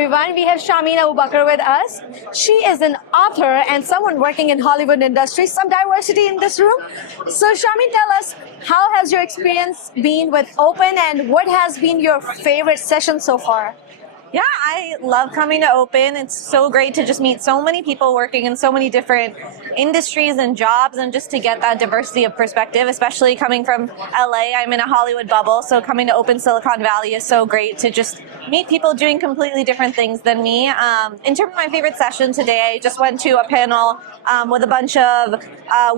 everyone. We have Shameen Abubakar with us. She is an author and someone working in Hollywood industry. Some diversity in this room. So Shameen, tell us, how has your experience been with Open and what has been your favorite session so far? Yeah, I love coming to Open. It's so great to just meet so many people working in so many different industries and jobs, and just to get that diversity of perspective, especially coming from LA. I'm in a Hollywood bubble, so coming to Open Silicon Valley is so great to just meet people doing completely different things than me. In terms of my favorite session today, I just went to a panel with a bunch of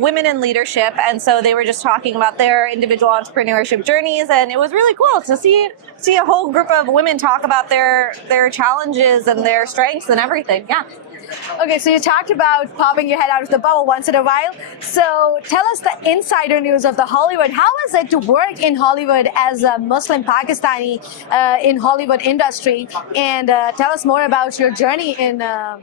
women in leadership, and so they were just talking about their individual entrepreneurship journeys, and it was really cool to see a whole group of women talk about their challenges and their strengths and everything. Yeah. Okay, so you talked about popping your head out of the bubble once in a while. So tell us the insider news of the Hollywood. How is it to work in Hollywood as a Muslim Pakistani in Hollywood industry? And tell us more about your journey in the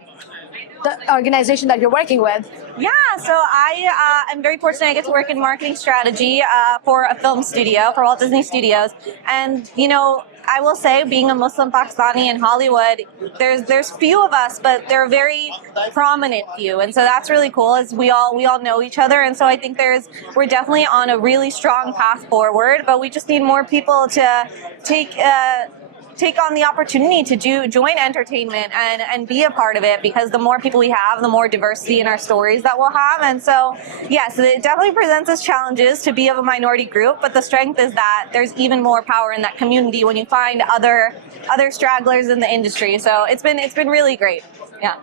organization that you're working with. Yeah, so I am very fortunate I get to work in marketing strategy for a film studio, for Walt Disney Studios. And, you know, I will say, being a Muslim Pakistani in Hollywood, there's few of us, but they're a very prominent few, and so that's really cool. Is we all know each other, and so I think we're definitely on a really strong path forward. But we just need more people to take on the opportunity to join entertainment and be a part of it, because the more people we have, the more diversity in our stories that we'll have. And so, yes, it definitely presents us challenges to be of a minority group, but the strength is that there's even more power in that community when you find other stragglers in the industry. So it's been really great. Yeah.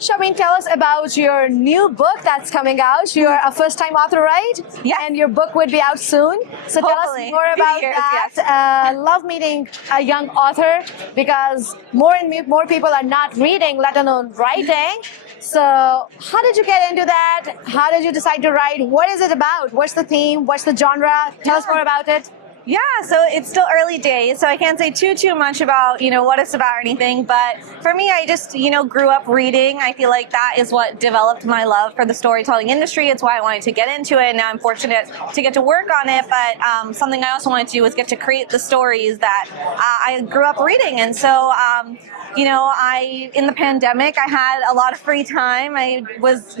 Shameen, tell us about your new book that's coming out. You're a first-time author, right? Yeah. And your book would be out soon. So tell us more about that. Yes. Love meeting a young author, because more and more people are not reading, let alone writing. So how did you get into that? How did you decide to write? What is it about? What's the theme? What's the genre? Tell us more about it. Yeah, so it's still early days, so I can't say too much about, what it's about or anything. But for me, I just, grew up reading. I feel like that is what developed my love for the storytelling industry. It's why I wanted to get into it, and now I'm fortunate to get to work on it. But something I also wanted to do was get to create the stories that I grew up reading. And so, in the pandemic, I had a lot of free time. I was,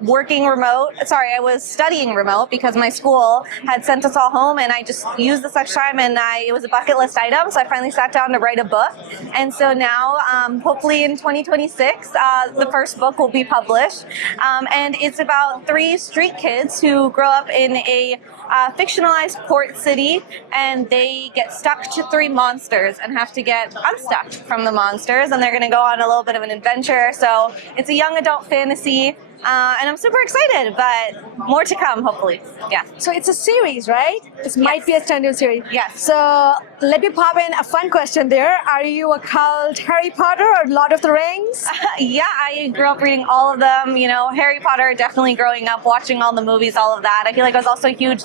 working remote. Sorry, I was studying remote because my school had sent us all home, and I just used this extra time, and it was a bucket list item, so I finally sat down to write a book. And so now, hopefully in 2026, the first book will be published, and it's about 3 street kids who grow up in a fictionalized port city, and they get stuck to 3 monsters and have to get unstuck from the monsters, and they're going to go on a little bit of an adventure. So it's a young adult fantasy. And I'm super excited, but more to come, hopefully. Yeah. So it's a series, right? It might be a standard series. Yes. So let me pop in a fun question there. Are you a cult Harry Potter or Lord of the Rings? Yeah, I grew up reading all of them. Harry Potter, definitely growing up, watching all the movies, all of that. I feel like I was also a huge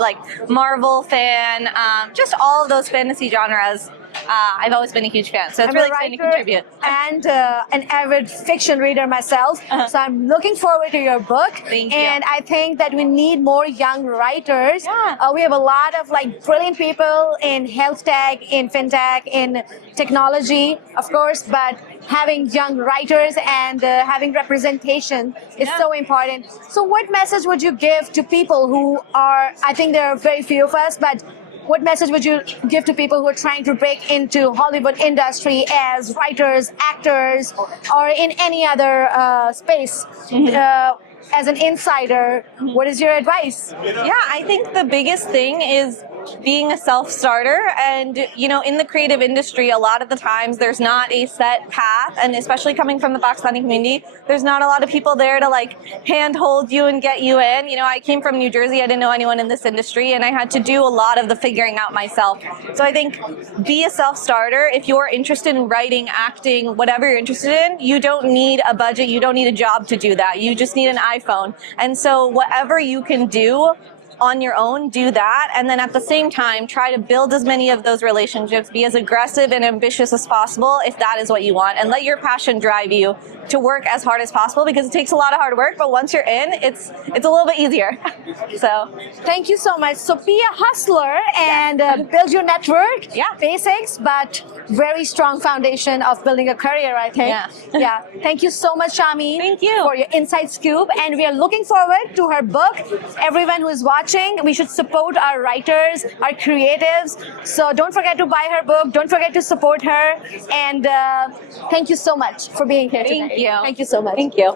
Marvel fan. Just all of those fantasy genres. I've always been a huge fan, so it's really exciting to contribute. And an avid fiction reader myself, so I'm looking forward to your book. Thank you. And I think that we need more young writers. Yeah. We have a lot of brilliant people in health tech, in fintech, in technology, of course, but having young writers and having representation is so important. So what message would you give to people who are, I think there are very few of us, but what message would you give to people who are trying to break into Hollywood industry as writers, actors, or in any other space? As an insider, what is your advice? Yeah, I think the biggest thing is being a self-starter. And, in the creative industry, a lot of the times there's not a set path. And especially coming from the Pakistani community, there's not a lot of people there to handhold you and get you in. I came from New Jersey. I didn't know anyone in this industry, and I had to do a lot of the figuring out myself. So I think be a self-starter. If you're interested in writing, acting, whatever you're interested in, you don't need a budget. You don't need a job to do that. You just need an iPhone. And so whatever you can do, on your own, do that. And then at the same time, try to build as many of those relationships, be as aggressive and ambitious as possible if that is what you want. And let your passion drive you to work as hard as possible, because it takes a lot of hard work, but once you're in, it's a little bit easier. So thank you so much. So be a hustler and build your network. Yeah. Basics, but very strong foundation of building a career, I think. Yeah. Yeah. Thank you so much, Shameen. Thank you. For your inside scoop. And we are looking forward to her book. Everyone who is watching, we should support our writers, our creatives. So don't forget to buy her book. Don't forget to support her. And thank you so much for being here today. Thank you. Thank you so much. Thank you.